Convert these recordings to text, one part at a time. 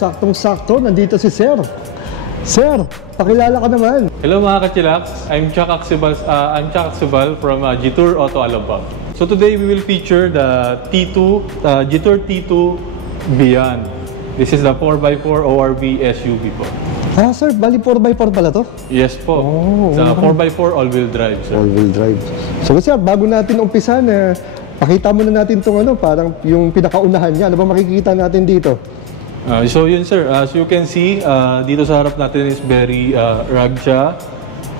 saktong-sakto, nandito si Sir. Sir, pakilala ka naman. Hello mga kachilax, I'm Chuck Aksubal from Jetour Auto Alabang. So today we will feature the Jetour T2 Beyond. This is the 4x4 ORV SUV po. Ah, sir, bali 4x4 pala to? Yes po. It's a 4x4 all-wheel drive, sir. All-wheel drive. So sir, bago natin umpisan, pakita muna natin itong parang yung pinakaunahan niya. Ano ba makikita natin dito? So yun sir, as you can see, dito sa harap natin is very rugged siya.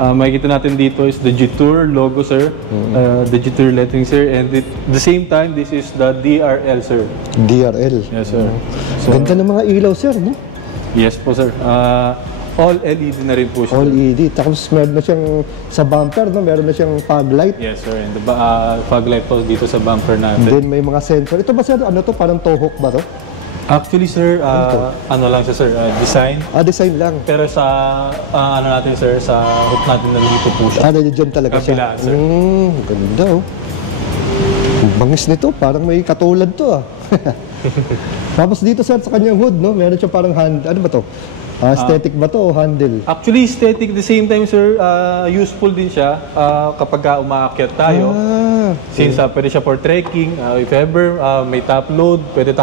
Makikita natin dito is the Jetour logo, sir. The Jetour lettering, sir. And at the same time, this is the DRL, sir. DRL? Yes, sir. So, ganda ng mga ilaw, sir, no? Yes po, sir. All LED na rin po siya. All LED. Tapos meron na siyang sa bumper, no? Meron na siyang fog light. Yes, sir. And the fog light po dito sa bumper natin. And then may mga sensor. Ito ba, sir, ano to? Parang Tohawk ba to? Actually, sir, ano lang siya, sir, design. Design lang. Pero sa, ano natin, sir, sa hook natin na dito po siya. Nandiyan talaga siya. Sir. Ganda, oh. Bangis nito, parang may katulad to, Tapos dito, sir, sa kanyang hood, no? Meron siya parang hand, ano ba to? Aesthetic ba to o handle? Actually, aesthetic. The same time, sir, useful din siya kapag umaakyat tayo. Since pwede siya for trekking, if ever may top load, pwede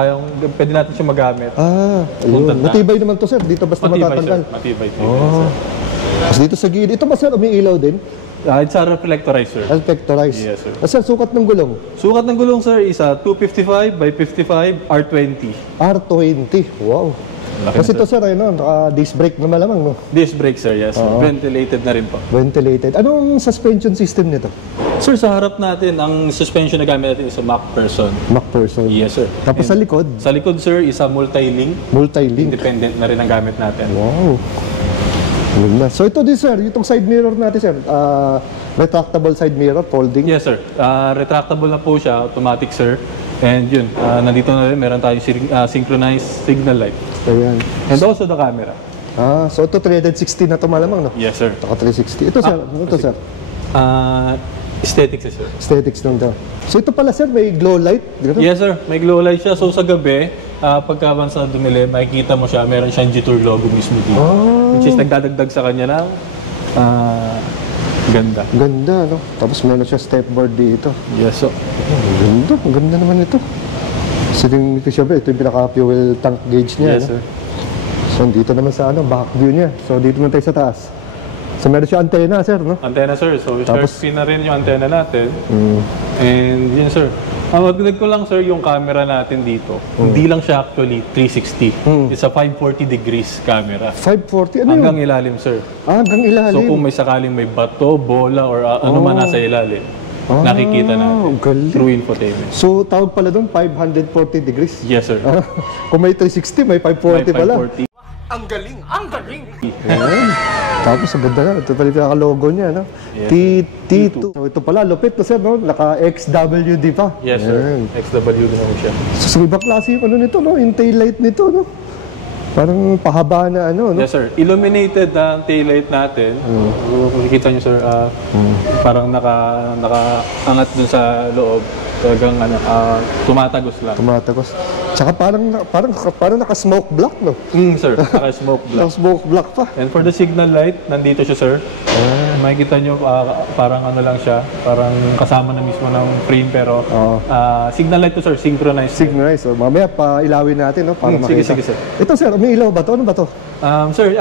natin siya magamit. Ayun. Matibay naman to, sir. Dito basta matatanggal. Matibay, sir. Tapos dito sa gilid. Ito ba, sir, umiilaw din? It's a reflectorized, sir. Reflectorized. Yes, sir. Sir, sukat ng gulong? Sukat ng gulong, sir, is 255 by 55 R20. R20. Wow. Kasi ito, sir, disc brake na malamang, no? Disc brake, sir, yes. Ventilated na rin po. Ventilated. Anong suspension system nito? Sir, sa harap natin, ang suspension na gamit natin is a MacPherson. MacPherson. Yes, sir. Tapos sa likod? Sa likod, sir, is a multi-link. Multi-link. Independent na rin ang gamit natin. Wow. So ito din, sir, itong side mirror natin, sir, retractable side mirror, folding? Yes, sir. Retractable na po siya, automatic, sir. And yun, nandito na rin, meron tayong synchronized signal light. Ayan. And also the camera. So ito 360 na ito malamang, no? Yes, sir. Ito 360. Ito, sir. Ito, sir. Aesthetics, sir. Aesthetics lang daw. So ito pala, sir, may glow light? Dito? Yes, sir. May glow light siya. So sa gabi, pagkaban sa dumili, makikita mo siya, meron siyang Jetour logo mismo dito. Which is nagdadagdag sa kanya ng ganda. Ganda, no? Tapos meron siya stepboard dito. Yes, so. Ganda. Ang ganda naman ito. Kasi ito yung pinaka-fuel tank gauge niya. Yes, sir. So dito naman sa back view niya. So dito naman tayo sa taas. So meron siya antena, sir, no? Antena, sir. So sharp pin na rin yung antena natin. And yun, sir. Ang magdagdag ko lang, sir, yung camera natin dito. Hindi lang siya actually 360. It's a 540 degrees camera. 540? Ano hanggang yun? ilalim, sir. Hanggang ilalim? So kung may sakaling may bato, bola, or ano man nasa ilalim, nakikita natin. Galing. Through infotainment. So tawag pala doon, 540 degrees? Yes, sir. Kung may 360, may 540 pala. 540. Ang galing! Ang galing! Ayan. Tapos ang ganda na. Ito pala yung pinaka-logo niya, no? Yes, T2. So ito pala, lupit na, sir, no? Naka-XWD pa. Yes, sir. XWD na siya. So ibang klase yung nito, no? Yung taillight nito, no? Parang pahaba na no? Yes, sir. Illuminated ang taillight natin. Makikita nyo, sir, parang nakaangat dun sa loob. Talagang tumatagos lang. Tumatagos. Tsaka parang naka-smoke block, no? Sir, naka-smoke block. Naka-smoke block pa. And for the signal light, nandito siya, sir. Makikita nyo, parang ano lang siya, parang kasama na mismo ng frame, pero signal light to, sir, synchronized. Synchronized. So, mamaya pailawin natin, no? Para makita. Sige, sir. Ito, sir, umiilaw ba to? Ano ba to? Sir,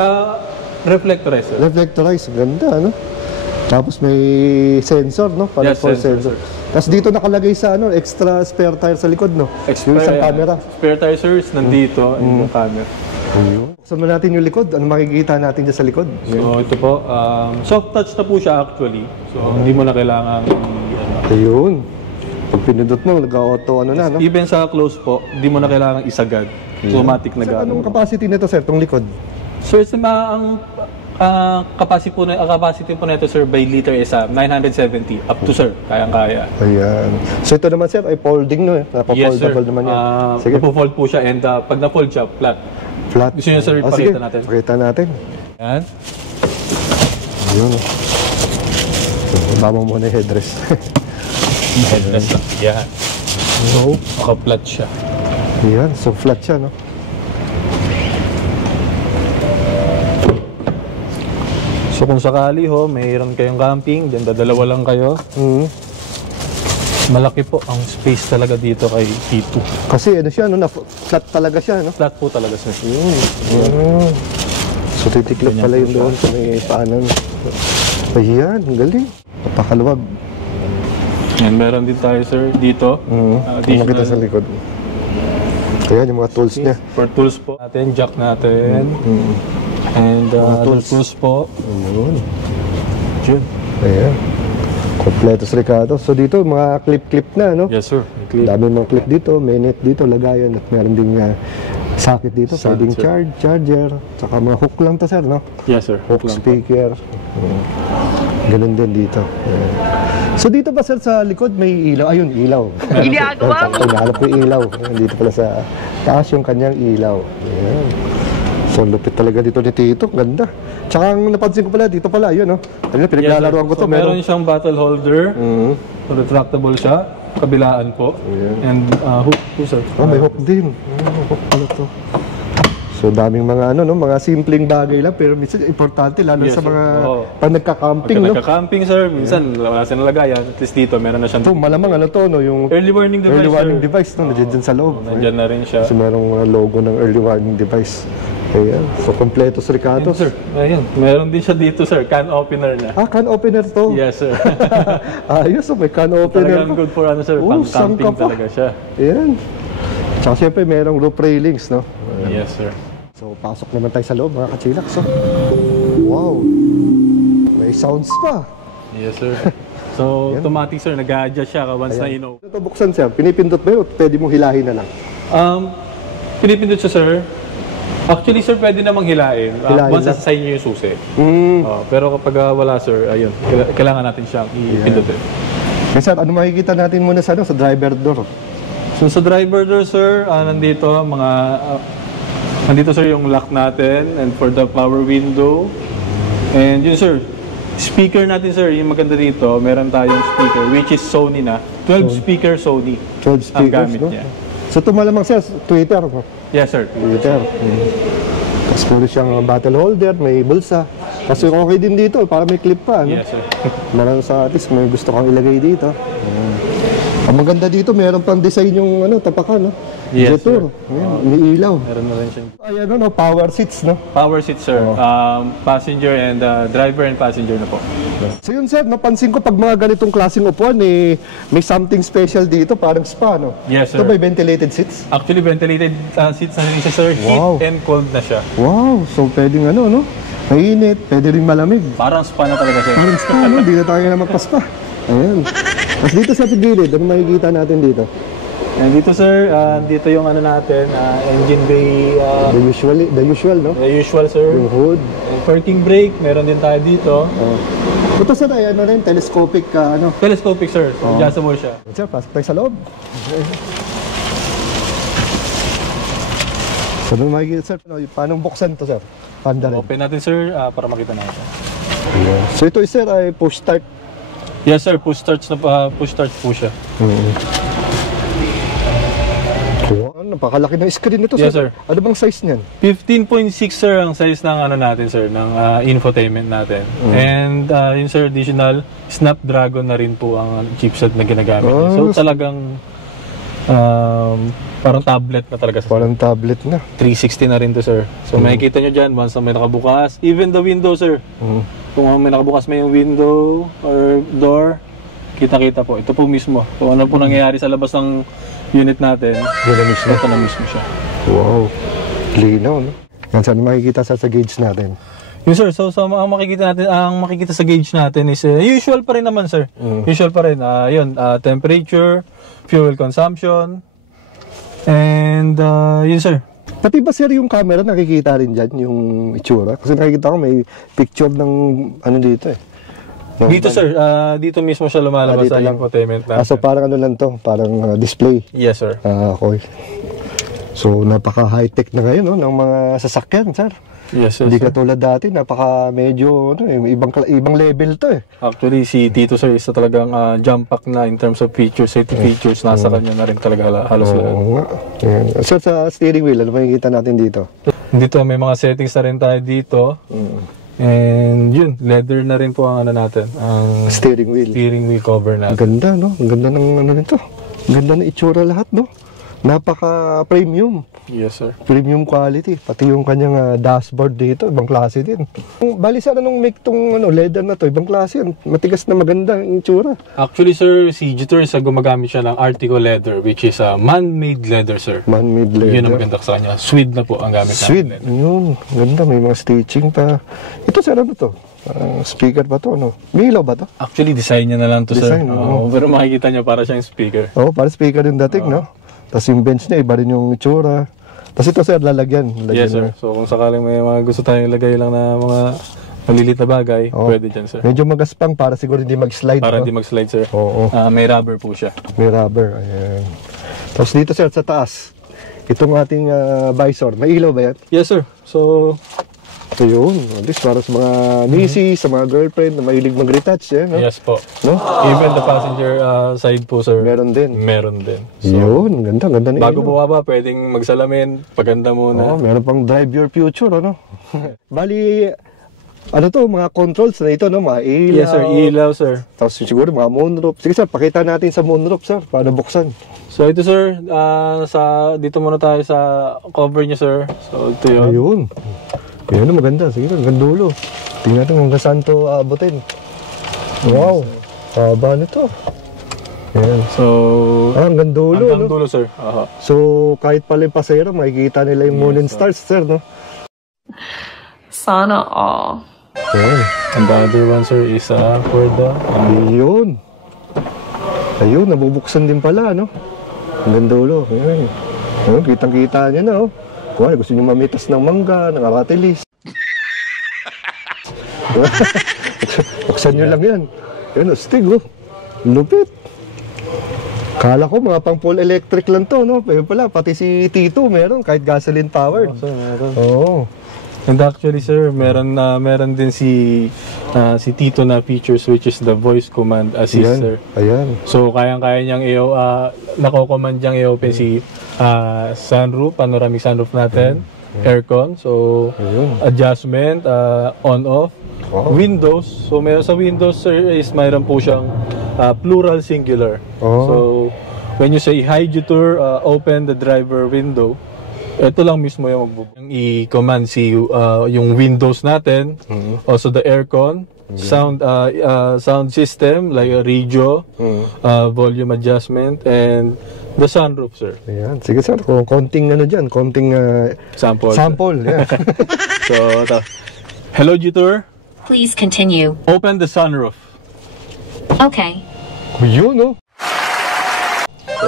reflectorized, sir. Reflectorized. Ganda, no? Tapos may sensor, no? Para Yes, for sensor. Tapos dito nakalagay sa extra spare tire sa likod, no? Yung isang camera. Spare tire, sir, nandito, yung camera. Buksan mo natin yung likod. Ano makikita natin dyan sa likod? So, ito po, soft touch na po siya actually. So, hindi mo na kailangan Ayun. Pag pinindot mo, nag-auto na, no? Even sa close po, hindi mo na kailangan isagad. Automatic na Sir, gano'n. anong capacity nito, sir, itong likod? Sir, ang capacity po nito, sir, by liter is 970 up to, sir. Kayang-kaya. Ayan. So ito naman, sir, ay folding, no? Napa-foldable naman yan. Sige. Napo-fold po siya, and pag na-fold siya, flat. Flat. Gusto nyo, sir, ipakita natin? Pakita natin. Yan. Ayun. Baba mo muna yung headrest. Headrest lang. Yan. No. Naka-flat siya. Ayan. So flat siya, no? So kung sakali ho, mayroon kayong camping, dyan dadalawa lang kayo. Malaki po ang space talaga dito kay T2. Kasi ano siya, no, flat talaga siya, no? Flat po talaga siya. So titiklop pala yung doon sa may paanan. Ayan, ang galing. Napakaluwag. And meron din tayo sir dito. Nakita sa likod. Ayan, yung mga tools niya. For tools po natin, jack natin. And tools po. Yun. Ayan. Kompletos Ricardo. So dito, mga clip-clip na, no? Yes sir. Dami mga clip dito, may net dito, lagayan. At meron din socket dito, pwedeng charger. Tsaka mga hook lang to, sir, no? Yes sir. Hook speaker. Ganun din dito. Ayan. So dito ba, sir, sa likod may ilaw? Ayun, ilaw. Ginagawa mo! Nahanap ko yung ilaw. Dito pala sa taas yung kanyang ilaw. Ayan. So lupit talaga dito ni Tito. Ganda. Tsaka ang napansin ko pala, dito pala, yun, no? Ayun, pinaglalaroan ko to. So, meron siyang bottle holder. Retractable siya. Kabilaan po. And hook po, sir. May hook din. Hook pala to. So daming mga mga simpleng bagay lang pero minsan importante lalo sa mga pag nagka-camping, no? Nagka-camping, sir. Minsan wala siyang nalagayan. At least dito meron na siyang malamang yung early warning device. No? Nandiyan dyan sa loob. Nandiyan na rin siya. Kasi merong logo ng early warning device. Ayan. So kompleto sa Ricardo. Sir. Ayan. Meron din siya dito, sir. Can opener na. Can opener to? Yes, sir. Ayos, may can opener. Talagang good for sir. Pang-camping talaga siya. Ayan. Tsaka siyempre merong roof railings, no? Yes, sir. So, pasok naman tayo sa loob, mga kachilak. So, wow! May sounds pa. Yes, sir. So, automatic, sir. Nag-a-adjust siya once na Ito buksan, sir. Pinipindot ba yun o pwede mong hilahin na lang? Pinipindot siya, sir. Actually, sir, pwede namang hilain. Once sa inyo yung susi. Pero kapag wala, sir, ayun. Kailangan natin siyang ipindutin. Sir, ano makikita natin muna sa driver door? So, sa driver door, sir, nandito sir yung lock natin and for the power window. And yun sir, speaker natin sir, yung maganda dito, meron tayong speaker which is Sony na. 12 speaker Sony 12 speakers, ang gamit niya. So ito malamang sir, Twitter. Yes sir. Twitter. Tapos meron siyang bottle holder, may bulsa. Kasi okay din dito, para may clip pa. Yes sir. Meron sa atis, may gusto kang ilagay dito. Ang maganda dito, meron pang design yung tapakan, no? Yes, Jetur. May ilaw. Meron na rin siyang Ayan, power seats, no? power seat sir. Passenger and driver and passenger na po. So yun sir, napansin ko pag mga ganitong klaseng upuan, may something special dito, parang spa, no? Yes sir. Ito ba ventilated seats? Actually ventilated seats na rin siya sir. Wow. Heat and cold na siya. Wow, so pwedeng no? Mainit, pwede rin malamig. Parang spa na talaga sir. Parang spa, no? Hindi na tayo na magpa-spa. Ayan. Tapos dito sa gilid, ano makikita natin dito? And dito sir, dito yung natin, engine bay. The usual, no? The usual sir. Yung hood. Parking brake, meron din tayo dito. Ito sir, ay rin, telescopic, Telescopic sir, so adjustable siya. Sir, pasok tayo sa loob. So, doon makikita sir, paano buksan to sir? Panda rin. Open natin sir, para makita natin. So ito sir ay push start. Yes sir, push start po siya. Wow, napakalaki ng screen nito Yes, sir. Ano bang size niyan? 15.6 sir ang size ng natin sir, ng infotainment natin. And yun sir, additional Snapdragon na rin po ang chipset na ginagamit niya. So talagang parang tablet na talaga sir. Parang tablet na. 360 na rin to sir. So makikita nyo dyan, once na may nakabukas, even the window sir. Kung may nakabukas may yung window or door, kita-kita po. Ito po mismo. So ano po nangyayari sa labas ng unit natin, ito na mismo siya. Wow, linaw, no? Yan, saan makikita sa gauge natin? Yes sir, so ang makikita sa gauge natin is usual pa rin naman sir. Usual pa rin. Temperature, fuel consumption, and yun sir. Pati ba sir yung camera nakikita rin dyan, yung itsura? Kasi nakikita ko may picture ng dito eh. Dito sir, dito mismo siya lumalabas sa infotainment natin. So parang lang to, parang display. Yes sir. Okay. So napaka high-tech na ngayon ng mga sasakyan sir. Yes sir. Hindi katulad dati, napaka medyo ibang level to eh. Actually si Tito sir isa talagang jump pack na in terms of features, safety features, nasa kanya na rin talaga halos lahat. Oo nga. So sa steering wheel, ano makikita natin dito? Dito may mga settings na rin tayo dito. And yun, leather na rin po ang ano natin, ang Steering wheel. steering wheel cover Ang natin. ganda, no? Ang ganda ng ano nito. Ang ganda ng itsura lahat, no? Napaka-premium. Yes, sir. Premium quality. Pati yung kanyang dashboard dito, ibang klase din. Bali sana nung make tong leather na to, ibang klase yan. Matigas na maganda yung itsura. Actually, sir, si Jetur sa gumagamit siya ng Artico leather, which is a man-made leather, sir. Man-made leather. Yun ang maganda sa kanya. Swede na po ang gamit Sweet. natin. Yun. Ganda. May mga stitching pa. Ito, sir, ano to? Speaker ba to? No? May ilaw ba to? Actually, design niya na lang to, Design, sir. oo. Pero makikita niya para siyang speaker. Oo, para speaker yung dating, no? Tapos yung bench niya, iba rin yung itsura. Tapos ito, sir, lalagyan. Yes, sir. So, kung sakaling may mga gusto tayong ilagay lang na mga maliliit na bagay, Oo. pwede dyan, sir. Medyo magaspang para siguro hindi mag-slide. Para no? hindi mag-slide, sir. Oo. May rubber po siya. May rubber. Ayan. Tapos dito, sir, sa taas. Itong ating visor. May ilaw ba yan? Yes, sir. So, Ito yun. At least para sa mga nisi, sa mga girlfriend na mahilig mag-retouch. No? yes po. No? Even the passenger side po, sir. Meron din. Meron din. So, Yun. Ganda. Ganda na bago ilaw. bumaba, pwedeng magsalamin, paganda muna. Oo, meron pang drive your future, ano? Bali, ano to, mga controls na ito, no? Mga ilaw. Yes, sir. Ilaw, sir. Tapos siguro mga moonroof. Sige, sir, pakita natin sa moonroof, sir, para buksan. So, ito, sir. Dito muna tayo sa cover niya, sir. So, ito yun. Ayun. Ayun, maganda. Sige, hanggang dulo. Tingnan natin kung saan to aabutin. Wow. Haba nito. Ayan. So, Hanggang dulo, hanggang no? dulo, sir. Aha. So, kahit pala yung pasero, makikita nila yung moon and stars, sir, no? Sana all. Ayan. And the other one, sir, is for the... Ayun. Ayun, nabubuksan din pala, no? Hanggang dulo. Ayan. Ayun, kitang-kita niya na, oh. Kung gusto niyo mamitas ng mangga, ng aratilis. Buksan niyo lang yan. Ayun, astig, oh. Lupit. Kala ko mga pang full electric lang to, no? Pero pala, pati si Tito meron, kahit gasoline powered. Sir, meron. Oo. And actually, sir, meron din si Tito na features, which is the voice command assist, Ayan. sir. Ayan. So, kayang-kaya niyang nako-command niyang i-open si sunroof, panoramic sunroof natin, aircon, so Ayun. adjustment, on-off, Wow. Windows. So, meron sa Windows, sir, is mayroon po siyang plural singular. Oh. So, when you say, hi, Jetur, open the driver window, ito lang mismo yung i-command yung Windows natin, also the aircon, sound system like a radio, volume adjustment, and the sunroof, sir. Ayan. Sige, sir. Kung konting ano dyan, konting Sample. sample. Yeah. So, hello, Jetur. Please continue. Open the sunroof. Okay. Yun, no? So,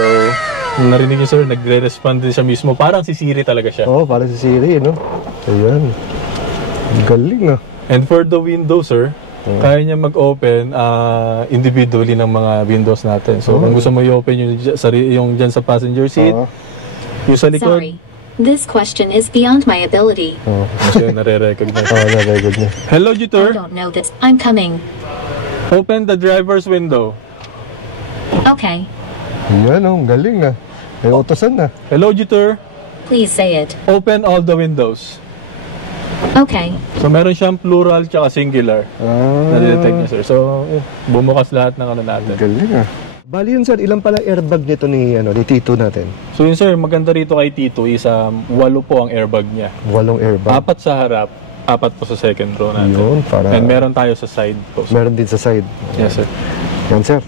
narinig niyo, sir, nagre-respond din siya mismo. Parang si Siri talaga siya. Oo, para si Siri, no? Ayan. Galing, ah. And for the window, sir, kaya niya mag-open individually ng mga windows natin. So, kung gusto mo i-open yung dyan sa passenger seat, yung sa likod, Sorry. This question is beyond my ability. kasi nare-recognize. Na-record niya. Hello, I Jetur. don't know this. I'm coming. Open the driver's window. Okay. Yan, oh. Galing, ah. May utosan na. Hello, Jetur. Please say it. Open all the windows. Okay. So, meron siyang plural tsaka singular. Ah. Na-detect niya, sir. So, bumukas lahat ng ano natin. Galing, ah. Bali yun, sir. Ilan pala airbag nito ni Tito natin? So, yun, sir, maganda rito kay Tito is 8 po ang airbag niya. 8 airbag. 4 sa harap, 4 po sa second row natin. Yun, para... And meron tayo sa side po. Meron din sa side. Yes, sir. Yan, sir.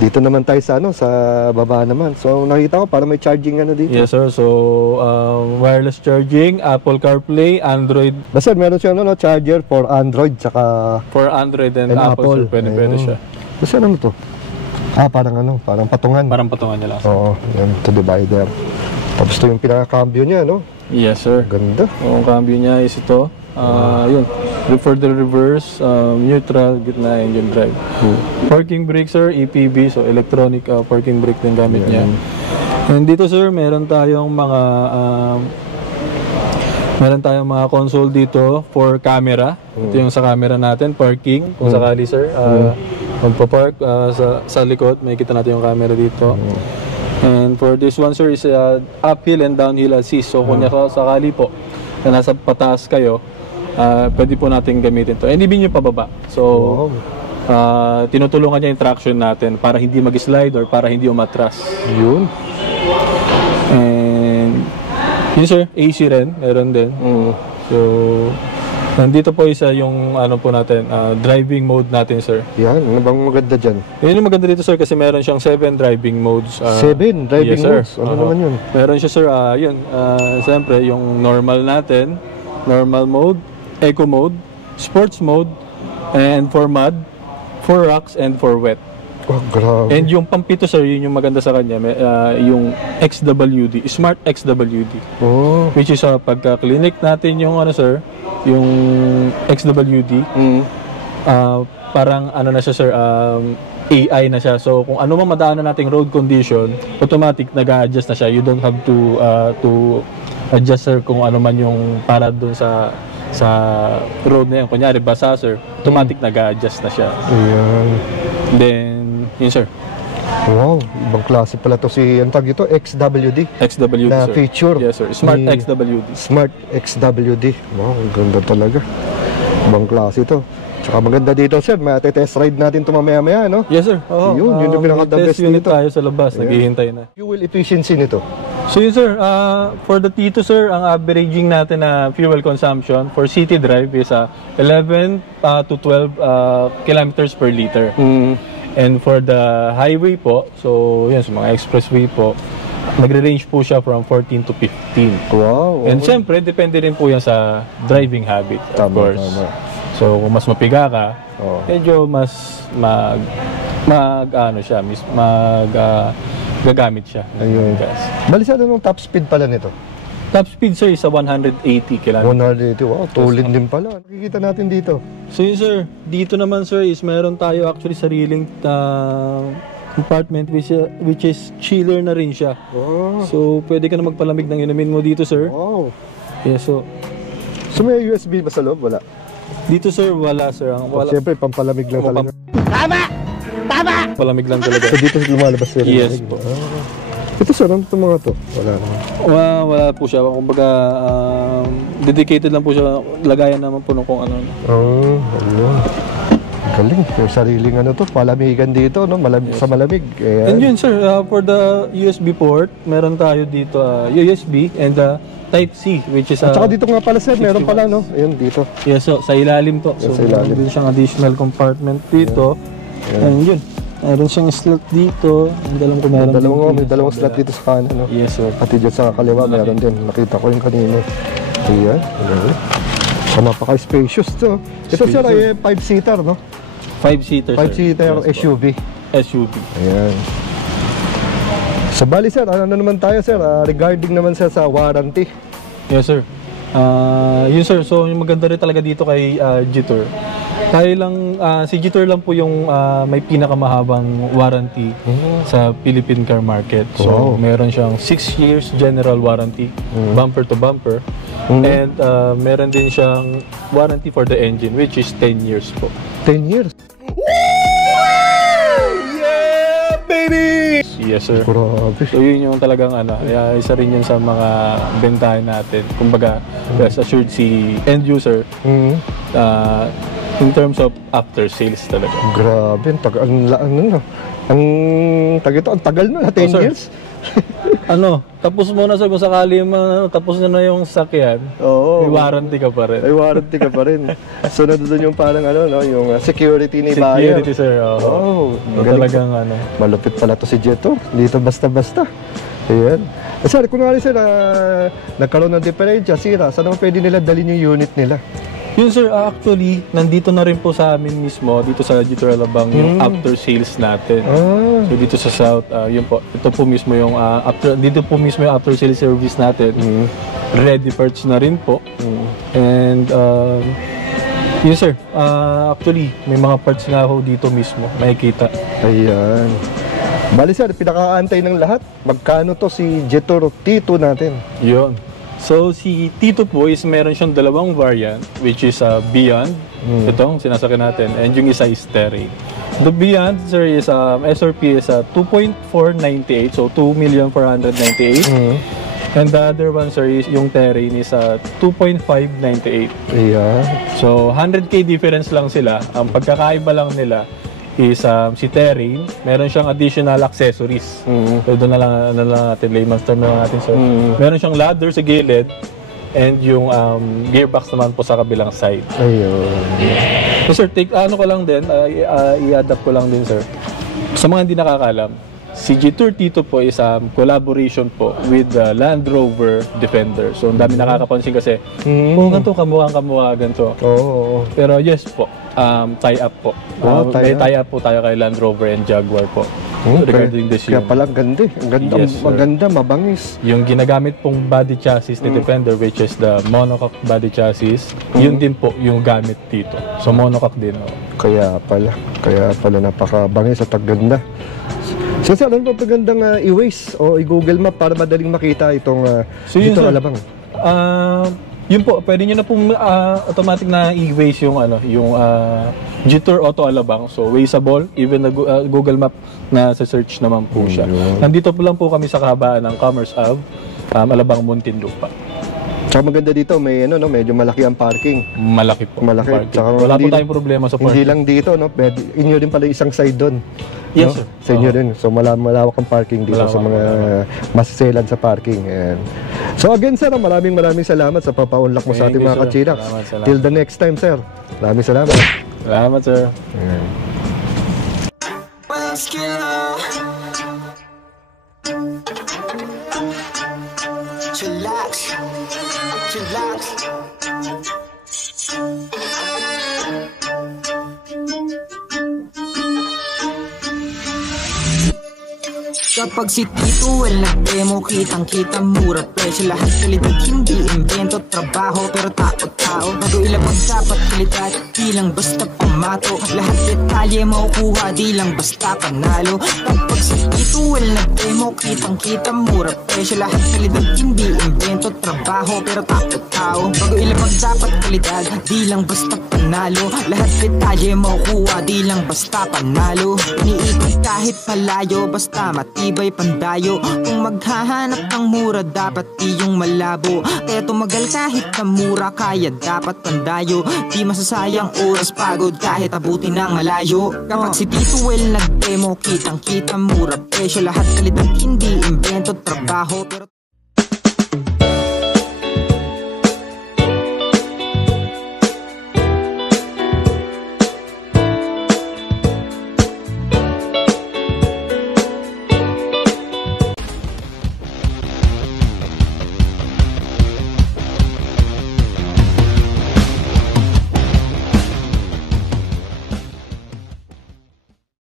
Dito naman tayo sa sa baba naman. So, nakita ko para may charging dito. Yes, sir. So, wireless charging, Apple CarPlay, Android. Basta meron siya charger for Android tsaka For Android and, and Apple, sir, Apple. pwede siya. Basta ano to? Parang patungan. Parang patungan niya lang, sir. Oo, yan, to divider. Tapos ito yung pinaka-cambio niya, no? Yes, sir. Ganda. Ang cambio niya is ito. Yun. For the reverse, neutral, gitna, engine drive. Parking brake, sir, EPB, so electronic parking brake din gamit niya. And dito, sir, meron tayong mga console dito for camera. Ito yung sa camera natin, parking, kung sakali, sir. Magpa-park sa likod, may kita natin yung camera dito. And for this one, sir, is uphill and downhill assist. So, kung sakali po na nasa pataas kayo, pwede po natin gamitin to. And even yung pababa. So, tinutulungan niya yung traction natin para hindi mag-slide or para hindi umatras. Yun. And yun sir, AC rin, meron din. So, nandito po isa yung ano po natin, driving mode natin sir. Yan, ano bang maganda dyan? Yun yung maganda dito sir kasi meron siyang 7 driving modes. 7 driving yes, sir. modes? Ano naman yun? Meron siya sir, yun, siyempre yung normal natin, normal mode, eco mode, sports mode, and for mud, for rocks, and for wet. Oh, grabe. And yung pampito sir, yun yung maganda sa kanya, yung XWD, Smart XWD. Oh. Which is pagka-clinic natin yung ano sir, yung XWD, parang ano na siya sir, AI na siya. So kung ano man madaanan nating road condition, automatic nag-a-adjust na siya. You don't have to adjust sir kung ano man yung para doon sa road na yan. Kunyari basa sir, automatic nag-a-adjust na siya. Ayan. Then yun sir. Wow, ibang klase pala to si, ang tag ito, XWD. XWD na sir. feature. Yes sir, Smart XWD. Smart XWD. Wow, ang ganda talaga. Ibang klase to. Tsaka maganda dito sir, test ride natin ito mamaya-maya, no? Yes sir. Yun yung pinaka-the best test unit dito. tayo sa labas, naghihintay na. Fuel efficiency nito. So yun sir, for the T2 sir, ang averaging natin na fuel consumption for city drive is 11 to 12 kilometers per liter. And for the highway po, so yun, sa mga expressway po, nagre-range po siya from 14 to 15. Wow. And syempre, depende rin po yan sa driving habit, of course. Tama. So kung mas mapiga ka, medyo mas gagamit siya. Ayun. Balisado nung top speed pala nito. Top speed sir is 180 km. 180, wow, tulid din pala. Nakikita natin dito. So yun sir, dito naman sir is meron tayo actually sariling compartment which is chiller na rin siya. Wow. So pwede ka na magpalamig ng inumin mo dito sir. Wow. Yes, so may USB ba sa loob? Wala. dito sir wala sir. Wala. Siyempre, pampalamig lang talaga. Palamig lang talaga. So dito lumalabas sir. Yes po. Ito sir, ano itong mga to? Wala naman. Wala po siya. Kumbaga, dedicated lang po siya. Lagayan naman po ng kung ano. Ayun. Galing. Yung sariling ano to, palamigan dito, no? Sa malamig. Ayan. And yun sir, for the USB port, meron tayo dito USB and Type-C, which is At saka dito nga pala sir, meron pala, no? Ayun, dito. yes, so sa ilalim to. So sa ilalim. meron din siyang additional compartment dito. And yun, meron siyang slot dito. Ang dalam ko meron May dalawang slot dito sa kanan, no? Yes sir. Pati dyan sa kaliwa, meron din. Nakita ko yung kanina. Ayan. So, napaka-spacious to. Ito sir ay 5-seater, no? 5-seater sir. 5-seater Yes, SUV. SUV. Ayan. So, bali sir, ano naman tayo sir? Regarding naman sir sa warranty. Yes sir. Yun sir, so yung maganda rin talaga dito kay G-Tour. Tayo lang, si G-Tour lang po yung may pinakamahabang warranty sa Philippine car market. So meron siyang 6 years general warranty, bumper to bumper. And meron din siyang warranty for the engine which is 10 years po. 10 years? Yeah, baby! Yes sir. Grabe. So yun yung talagang isa rin yun sa mga bentahin natin. Kumbaga, rest assured si end user in terms of after sales talaga. Grabe, ang tagal na, 10 sir. years? Tapos mo na sir, kung sakali tapos na yung sakyan, Oo. may warranty ka pa rin. Ay, warranty ka pa rin. So, nandun yung parang yung security ni buyer. Security sir, Oh, so, talagang malupit pala to si Jeto. Dito basta-basta. Ayan. Sir, kunwari sir, nagkaroon ng diferensya, sira, saan naman pwede nila dalhin yung unit nila? Yun sir, actually, nandito na rin po sa amin mismo, dito sa G-Tour Alabang, yung after sales natin. So dito sa South, yun po, ito po mismo yung dito po mismo yung after sales service natin. Ready parts na rin po. And yun sir, actually, may mga parts nga ho dito mismo, makikita. Ayan. Bali sir, pinakaantay ng lahat. Magkano to si Jetor T2 natin? Yun. So si T2 po is meron siyang dalawang variant which is Beyond, itong sinasakyan natin, and yung isa is Terrain. The Beyond sir is SRP is 2.498, so 2,498,000. And the other one, sir, is yung Terrain is 2.598. Ayan. So, 100K difference lang sila. Ang pagkakaiba lang nila is si Terrain, meron siyang additional accessories. So, doon na lang natin, layman's term na natin, sir. Meron siyang ladder sa gilid and yung gearbox naman po sa kabilang side. Ayun. So, sir, ano ko lang din, i-adapt ko lang din, sir. Sa mga hindi nakakalam, si Jetour Tito po is collaboration po with the Land Rover Defender. So, ang dami nakakapansin kasi, ganito, kamukha ganito. Oo. Pero yes po, tie-up po. May tie-up po tayo kay Land Rover and Jaguar po. Regarding this Kaya pala ganda. Ang ganda, Yes, sir. maganda, mabangis. Yung ginagamit pong body chassis ni Defender, which is the monocoque body chassis, yun din po yung gamit dito. So, monocoque din. Kaya pala napakabangis at ang ganda. So, sir, ano ba pagandang i-Waze o i-Google Map para madaling makita itong So, yun, Jetour sir. Alabang? Yun po, pwede nyo na pong automatic na i-Waze yung Jetour Auto Alabang. So, Wazeable, even the Google Map na sa search naman po siya. Nandito po lang po kami sa kahabaan ng Commerce Ave, Alabang, Muntinlupa. Tsaka maganda dito, may medyo malaki ang parking. Malaki po. Malaki. Parking. Tsaka Wala po hindi- tayong problema sa Hindi parking. lang dito, inyo din pala isang side doon. Yes, sir. Sa inyo din. So malawak ang parking dito sa mga masaselan sa parking. Ayan. So again, sir, maraming salamat sa papaunlak mo sa Thank ating you, mga sir. kachiraks. Salamat. Till the next time, sir. Maraming salamat. Salamat, sir. Ayan. Chillax. Kapag si Tito Well nag-demo, kitang-kita mura presyo. Lahat kalidad, hindi invento, trabaho pero tao-tao. Bago ilabag dapat kalidad, di lang basta pamato. Lahat detalye makukuha, di lang basta panalo. Kapag si Tito Well nag-demo, kitang-kita mura presyo. Lahat kalidad, hindi invento, trabaho pero tao-tao. Bago ilabag dapat kalidad, di lang basta panalo. Lahat detalye makukuha, di lang basta panalo. Iniikot kahit malayo, basta matibay pandayo. Kung maghahanap ng mura, dapat iyong malabo. Kaya tumagal kahit na mura, kaya dapat pandayo. Di masasayang oras, pagod kahit abutin ng malayo. Kapag si Tito Well nag-demo, kitang-kita mura presyo. Lahat kalidad, hindi invento, trabaho pero